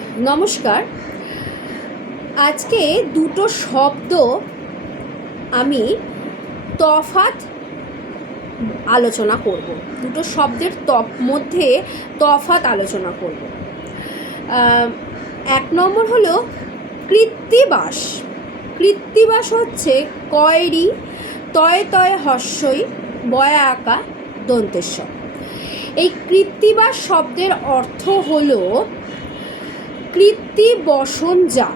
নমস্কার। আজকে দুটো শব্দ আমি তফাৎ আলোচনা করব। দুটো শব্দের মধ্যে তফাৎ আলোচনা করব। এক নম্বর হলো কৃত্তিবাস। কৃত্তিবাস হচ্ছে কয়রি তয় তয় হস্যই বয়া আঁকা দন্তেস্ব। এই কৃত্তিবাস শব্দের অর্থ হলো কৃত্তি বসন যা।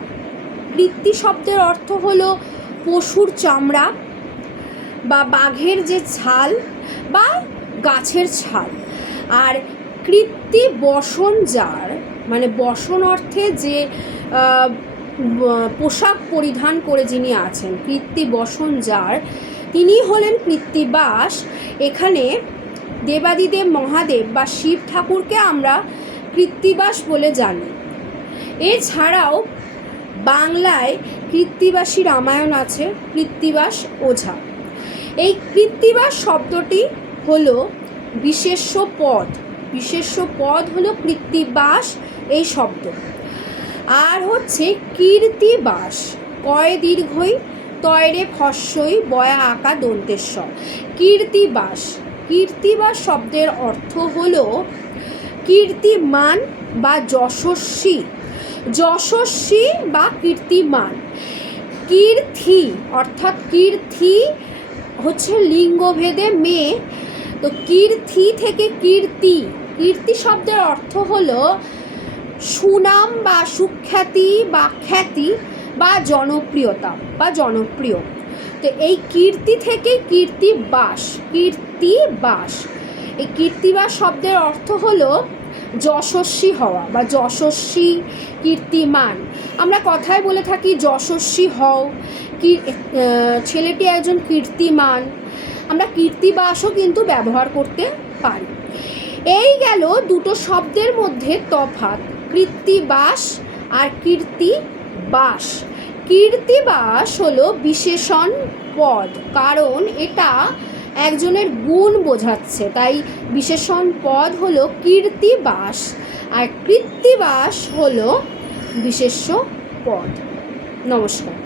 কৃত্তি শব্দের অর্থ হলো পশুর চামড়া বা বাঘের যে ছাল বা গাছের ছাল। আর কৃত্তি বসন যার মানে বসন অর্থে যে পোশাক পরিধান করে যিনি আছেন, কৃত্তি বসন যার, তিনি হলেন কৃত্তিবাস। এখানে দেবাদিদেব মহাদেব বা শিব ঠাকুরকে আমরা কৃত্তিবাস বলে জানি। এছাড়াও বাংলায় কৃত্তিবাসী রামায়ণ আছে, কৃত্তিবাস ওঝা। এই কৃত্তিবাস শব্দটি হলো বিশেষ্য পদ। বিশেষ্য পদ হলো কৃত্তিবাস এই শব্দ। আর হচ্ছে কীর্তিবাস, কয় দীর্ঘই তয়রে হস্যই বয়া আঁকা দন্তেস্ব। কীর্তিবাস। কীর্তিবাস শব্দের অর্থ হলো কীর্তিমান বা যশস্বী। যশস্বী বা কীর্তিমান। কীর্তি অর্থাৎ কীর্তি হচ্ছে লিঙ্গভেদে মেয়ে, তো কীর্তি থেকে কীর্তি। কীর্তি শব্দের অর্থ হলো সুনাম বা সুখ্যাতি বা খ্যাতি বা জনপ্রিয়তা বা জনপ্রিয়। তো এই কীর্তি থেকে কীর্তিবাস। কীর্তিবাস। এই কীর্তিবাস শব্দের অর্থ হলো যশস্বী হওয়া বা যশস্বী, কীর্তিমান। আমরা কথায় বলে থাকি যশস্বী হও, ছেলেটি একজন কীর্তিমান। আমরা কীর্তিবাসও কিন্তু ব্যবহার করতে পারি। এই গেল দুটো শব্দের মধ্যে তফাৎ, কৃত্তিবাস আর কীর্তিবাস। কীর্তিবাস হলো বিশেষণ পদ, কারণ এটা একজনের গুণ বোঝাচ্ছে, তাই বিশেষণ পদ হলো কীর্তিবাস। আর কৃত্তিবাস হলো বিশেষ্য পদ। নমস্কার।